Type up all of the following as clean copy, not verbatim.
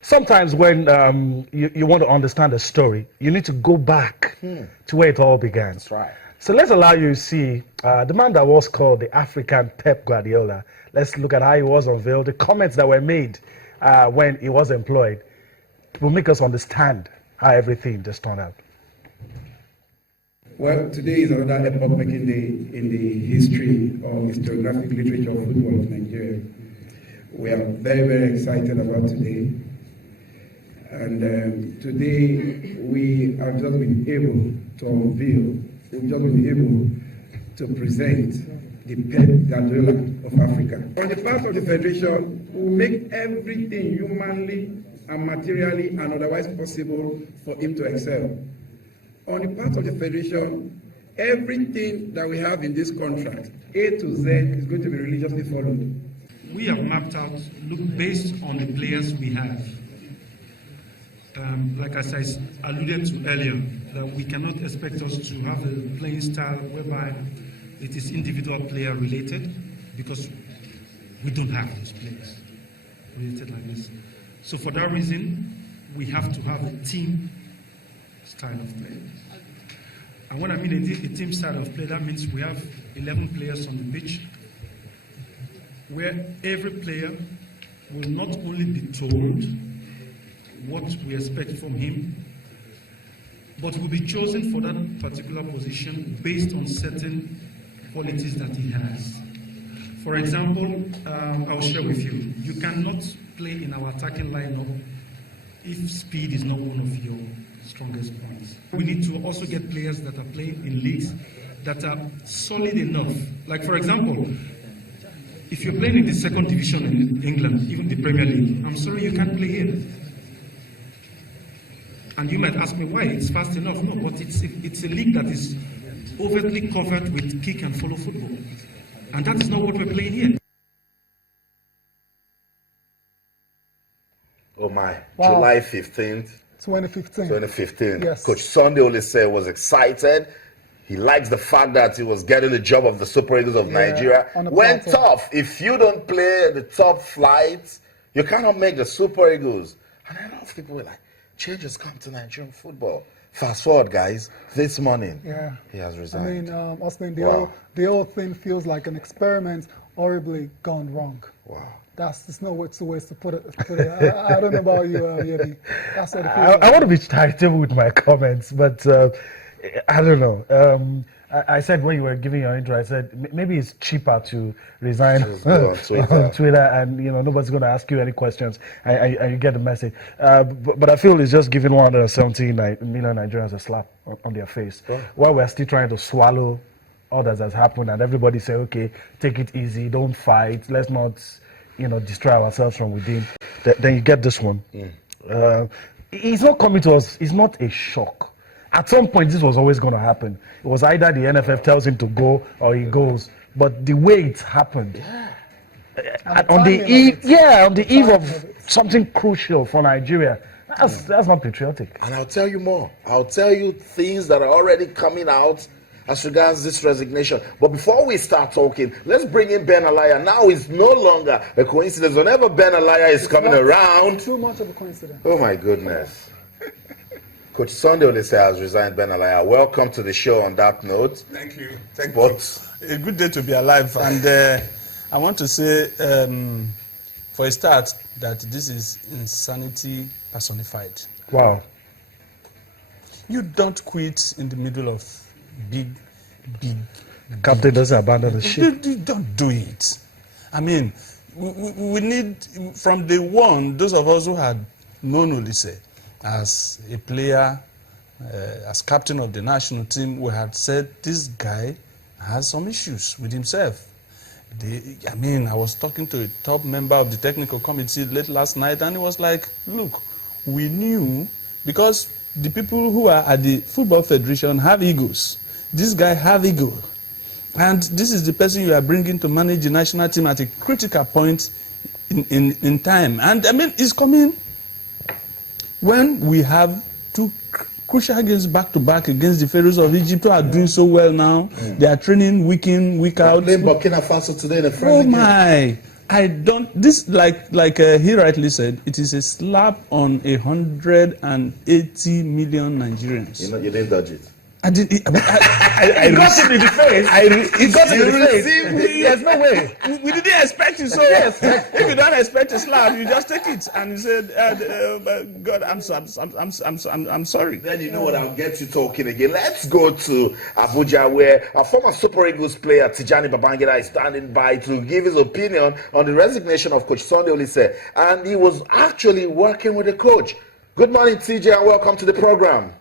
Sometimes when you want to understand a story, you need to go back to where it all began. That's right. So let's allow you to see the man that was called the African Pep Guardiola. Let's look at how he was unveiled, the comments that were made when he was employed will make us understand how everything just turned out. Well, today is another epoch-making day in the history or historiographic literature of football of Nigeria. We are very, very excited about today. And today we have just been able to unveil, we've just been able to present the Pep Guardiola of Africa. On the part of the Federation, we will make everything humanly and materially and otherwise possible for him to excel. On the part of the Federation, everything that we have in this contract, A to Z, is going to be religiously followed. We have mapped out, based on the players we have. Like as I alluded to earlier, that we cannot expect us to have a playing style whereby it is individual player related, because we don't have those players related like this. So for that reason, we have to have a team style of play. And when I mean a team style of play, that means we have 11 players on the pitch, where every player will not only be told what we expect from him, but will be chosen for that particular position based on certain qualities that he has. For example, I'll share with you, you cannot play in our attacking lineup if speed is not one of your strongest points. We need to also get players that are playing in leagues that are solid enough. Like for example, if you're playing in the second division in England, even the Premier League, I'm sorry you can't play here. And you might ask me why, it's fast enough. No, but it's a league that is overtly covered with kick and follow football. And that is not what we're playing here. Oh my, Wow. July 15th. 2015. Yes. Coach Sunday Oliseh was excited. He likes the fact that he was getting the job of the Super Eagles of Nigeria. Went tough. If you don't play the top flights, you cannot make the Super Eagles. And a lot of people were like, change has come to Nigerian football. Fast forward, guys. This morning, he has resigned. I mean, Austin, the whole thing feels like an experiment horribly gone wrong. Wow. There's no two ways to put it. I don't know about you, Yebi. That's what it feels like. I want to be charitable with my comments, but I don't know. I said when you were giving your intro, I said maybe it's cheaper to resign on Twitter, and nobody's going to ask you any questions, and you get the message. But I feel it's just giving 117 million Nigerians a slap on their face, while we're still trying to swallow all that has happened, and everybody say, okay, take it easy, don't fight, let's not destroy ourselves from within. Then you get this one. It's not coming to us. It's not a shock. At some point, this was always going to happen. It was either the NFF tells him to go or he goes. But the way it happened, on the eve of something crucial for Nigeria, that's not patriotic. And I'll tell you more. I'll tell you things that are already coming out as regards this resignation. But before we start talking, let's bring in Ben Alaya. Now it's no longer a coincidence. Whenever Ben Alaya is coming around, too much of a coincidence. Oh my goodness. Coach Sunday Oliseh has resigned. Ben Alaya, welcome to the show on that note. Thank you. Thank you. A good day to be alive. And I want to say, for a start, that this is insanity personified. Wow. You don't quit in the middle of big. Captain doesn't abandon the ship. You don't do it. I mean, we need, from day one, those of us who had known Oliseh as a player, as captain of the national team, we had said this guy has some issues with himself. I was talking to a top member of the technical committee late last night, and he was like, look, we knew, because the people who are at the Football Federation have egos. This guy have ego. And this is the person you are bringing to manage the national team at a critical point in time. And I mean, it's coming when we have two crucial games back-to-back against the Pharaohs of Egypt, who are doing so well now. They are training week in, week out. They're playing Burkina Faso today in the friendly game. Oh my! I don't. This, like he rightly said, it is a slap on 180 million Nigerians. You know, you didn't dodge it. I did. It got him in the face. It got him in the face. There's no way. We didn't expect it. So yes, if you don't expect a slap, you just take it. And he said, "God, I'm sorry." Then you know what? I'll get you talking again. Let's go to Abuja, where a former Super Eagles player Tijani Babangida is standing by to give his opinion on the resignation of Coach Sunday Oliseh, and he was actually working with the coach. Good morning, TJ, and welcome to the program.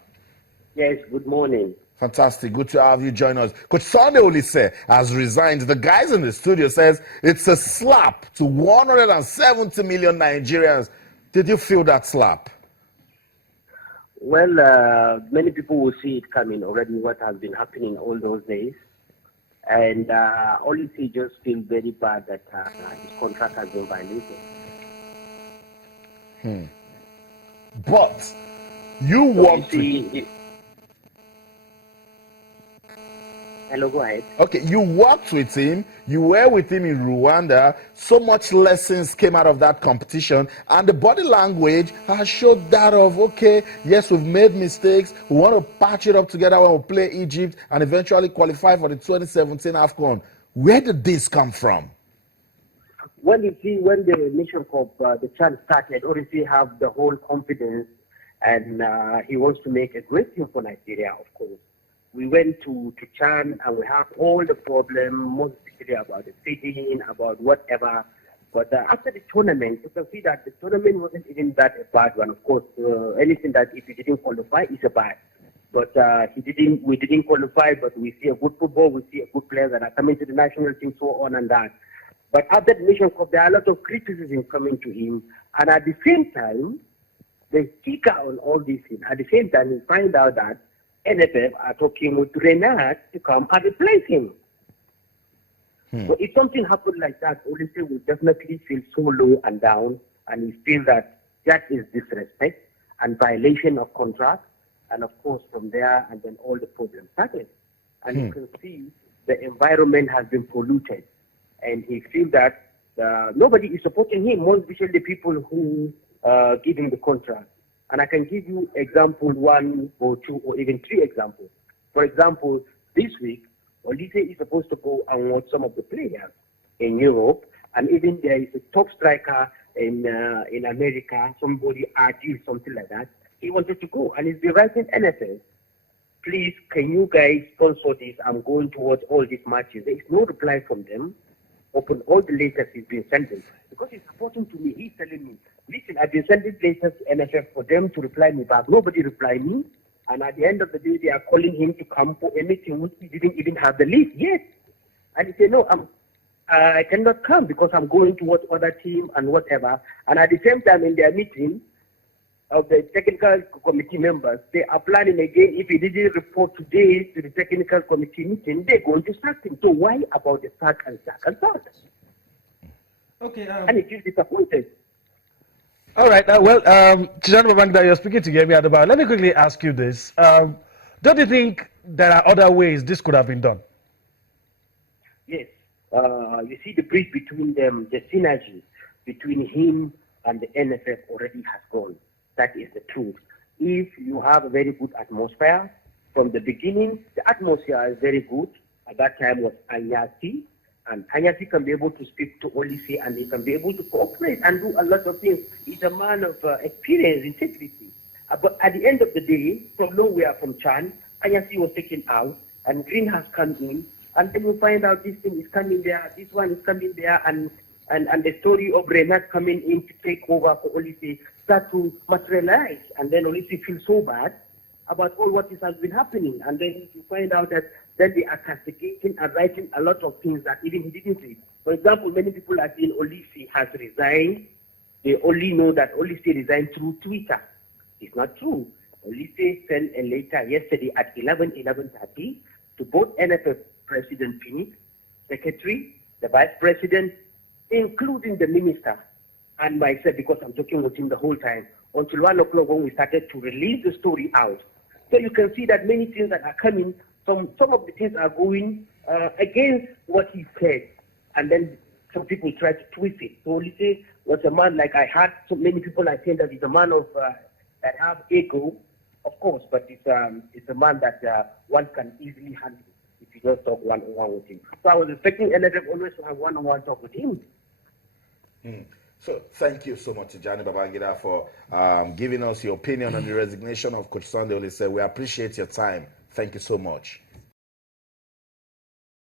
Yes, good morning. Fantastic. Good to have you join us. Coach Sunday Oliseh has resigned. The guys in the studio says it's a slap to 170 million Nigerians. Did you feel that slap? Well, many people will see it coming already, what has been happening all those days. And Oliseh just feels very bad that his contract has been violated. But you worked Hello, go ahead. Okay, you worked with him, you were with him in Rwanda, so much lessons came out of that competition, and the body language has showed that of, okay, yes, we've made mistakes, we want to patch it up together when we play Egypt and eventually qualify for the 2017 AFCON. Where did this come from? Well, you see, when the Nation Cup, the chance started, Oliseh have the whole confidence, and he wants to make a great team for Nigeria, of course. We went to Chan and we have all the problem, most especially about the staging, about whatever. But after the tournament, you can see that the tournament wasn't even that a bad one. Of course, anything that if you didn't qualify is a bad. But we didn't qualify, but we see a good football, we see a good players that are coming to the national team, so on and that. But after the Nation Cup, there are a lot of criticism coming to him. And at the same time, the kicker on all this thing, at the same time, we find out that NFF are talking with Renat to come and replace him. So if something happened like that, Oliseh will definitely feel so low and down, and he feels that is disrespect and violation of contract. And of course, from there, and then all the problems started. And you can see the environment has been polluted. And he feels that nobody is supporting him, most especially the people who give him the contract. And I can give you example 1 or 2 or even 3 examples. For example, this week, Oliseh is supposed to go and watch some of the players in Europe, and even there is a top striker in America, somebody Adil, something like that. He wanted to go, and he's been writing NFS, please, can you guys sponsor this? I'm going to watch all these matches. There is no reply from them. Open all the letters he's been sending. Because he's supporting to me, he's telling me, listen, I've been sending letters to NFF for them to reply me back. Nobody replied me. And at the end of the day, they are calling him to come for a meeting which he didn't even have the list yet. And he said, no, I cannot come because I'm going to watch other team and whatever. And at the same time, in their meeting of the technical committee members, they are planning again, if he didn't report today to the technical committee meeting, they're going to sack him. So why about the sack and sack and sack? Okay. And he feels disappointed. All right. Tijani Babangida, you're speaking to Yemi Adebayo. Let me quickly ask you this. Don't you think there are other ways this could have been done? Yes. You see the bridge between them, the synergy between him and the NFF already has gone. That is the truth. If you have a very good atmosphere, from the beginning, the atmosphere is very good. At that time was Anyasi. And Anyasi can be able to speak to Oliseh and he can be able to cooperate and do a lot of things. He's a man of experience, integrity. But at the end of the day, from nowhere from Chan, Anyasi was taken out and Green has come in. And then you find out this thing is coming there, this one is coming there, and the story of Renat coming in to take over for Oliseh start to materialize. And then Oliseh feels so bad about all what has been happening. And then you find out that then they are castigating and writing a lot of things that even he didn't say. For example, many people are saying Oliseh has resigned. They only know that Oliseh resigned through Twitter. It's not true. Oliseh sent a letter yesterday at 11:30 to both NFF President Pinnick, Secretary, the Vice President, including the Minister, and myself, because I'm talking with him the whole time, until 1 o'clock when we started to release the story out. So you can see that many things that are coming, some of the things are going against what he said. And then some people try to twist it. So Oliseh was a man, like I had so many people are saying that he's a man of that have ego, of course, but it's a man that one can easily handle if you just talk one-on-one with him. So I was expecting NFF always to have one-on-one talk with him. So thank you so much, Tijani Babangida, for giving us your opinion on the resignation of Coach Sunday Oliseh. We appreciate your time. Thank you so much.